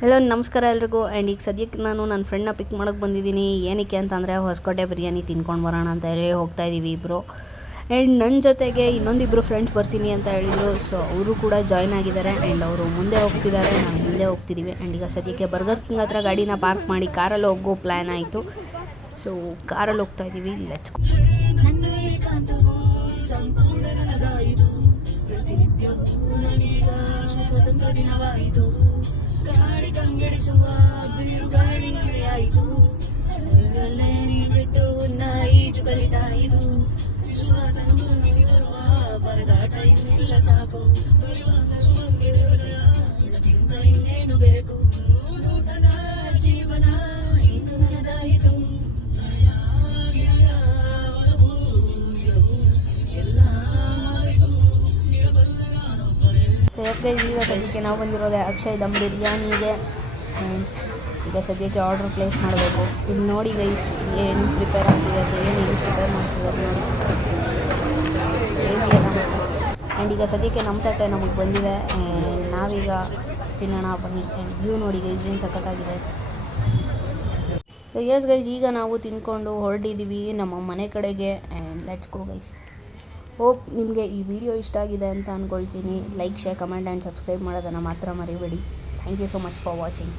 Hello ನಮಸ್ಕಾರ ಎಲ್ರಿಗೂ. And ಈಗ ಸದ್ಯಕ್ಕೆ ನಾನು ನನ್ನ ಫ್ರೆಂಡ್ನ ಪಿಕ್ ಮಾಡೋಕ್ಕೆ ಬಂದಿದ್ದೀನಿ. ಏನಕ್ಕೆ ಅಂತಂದರೆ ಹೊಸಕೋಟೆ ಬಿರಿಯಾನಿ ತಿನ್ಕೊಂಡು ಬರೋಣ ಅಂತ ಹೇಳಿ ಹೋಗ್ತಾಯಿದ್ದೀವಿ ಇಬ್ಬರು. ಆ್ಯಂಡ್ ನನ್ನ ಜೊತೆಗೆ ಇನ್ನೊಂದಿಬ್ಬರು ಫ್ರೆಂಡ್ಸ್ ಬರ್ತೀನಿ ಅಂತ ಹೇಳಿದರು. ಸೊ ಅವರು ಕೂಡ ಜಾಯ್ನ್ ಆಗಿದ್ದಾರೆ. ಆ್ಯಂಡ್ ಅವರು ಮುಂದೆ ಹೋಗ್ತಿದ್ದಾರೆ, ನಾವು ಹಿಂದೆ ಹೋಗ್ತಿದ್ದೀವಿ. ಆ್ಯಂಡ್ ಈಗ ಸದ್ಯಕ್ಕೆ ಬರ್ಗರ್ ಕಿಂಗ್ ಹತ್ರ ಗಾಡಿನ ಪಾರ್ಕ್ ಮಾಡಿ ಕಾರಲ್ಲಿ ಹೋಗೋ ಪ್ಲ್ಯಾನ್ ಆಯಿತು. ಸೊ ಕಾರಲ್ಲಿ ಹೋಗ್ತಾಯಿದ್ದೀವಿ. Let's go. ಗಾಡಿ ಕಂಗಡಿಸುವ ಬಿರುಗಾಳಿ ಮಳೆಯಾಯಿತು, ಬಿಟ್ಟು ಈಜು ಕಲಿತಾಯಿತು. ಸುವಾತನಿಸಿ ಬರುವ ಪರದಾಟ ಇನ್ನಿಲ್ಲ ಸಾಕು, ಸುಗಂಧಿ ಹೃದಯ ಇದಕ್ಕಿಂತ ಇನ್ನೇನು ಬೇಕು. ನೂತನ ಜೀವನ ಇನ್ನು ನನದಾಯಿತು. ಸೊ ಯಾಕೆ ಈಗ ಸದ್ಯಕ್ಕೆ ನಾವು ಬಂದಿರೋದೆ ಅಕ್ಷಯ್ ದಮ್ ಬಿರಿಯಾನಿಗೆ. ಈಗ ಸದ್ಯಕ್ಕೆ ಆರ್ಡ್ರ್ ಪ್ಲೇಸ್ ಮಾಡಬೇಕು. ಇಲ್ಲಿ ನೋಡಿ ಗೈಸ್ ಏನು ಪ್ರಿಪೇರ್ ಆಗ್ತಿದೆ ಅಂತ, ಏನು ಪ್ರಿಪೇರ್ ಮಾಡ್ತಿದ್ದಾರೆ ನೋಡಿ. ಆ್ಯಂಡ್ ಈಗ ಸದ್ಯಕ್ಕೆ ನಮ್ಮ ತಟ್ಟೆ ನಮಗೆ ಬಂದಿದೆ. ನಾವೀಗ ತಿನ್ನೋಣ ಬನ್ನಿ. ಆ್ಯಂಡ್ ವ್ಯೂ ನೋಡಿ ಗೈಸ್ ಏನು ಸಖತ್ತಾಗಿದೆ. ಸೊ ಎಸ್ ಗೈಸ್, ಈಗ ನಾವು ತಿನ್ಕೊಂಡು ಹೊರಟಿದ್ದೀವಿ ನಮ್ಮ ಮನೆ ಕಡೆಗೆ. And let's go guys. Hope ನಿಮಗೆ ಈ ವಿಡಿಯೋ ಇಷ್ಟ ಆಗಿದೆ ಅಂತ ಅಂದ್ಕೊಳ್ತೀನಿ. Like, share, comment and subscribe ಮಾಡೋದನ್ನು ಮಾತ್ರ ಮರಿಬೇಡಿ. Thank you so much for watching.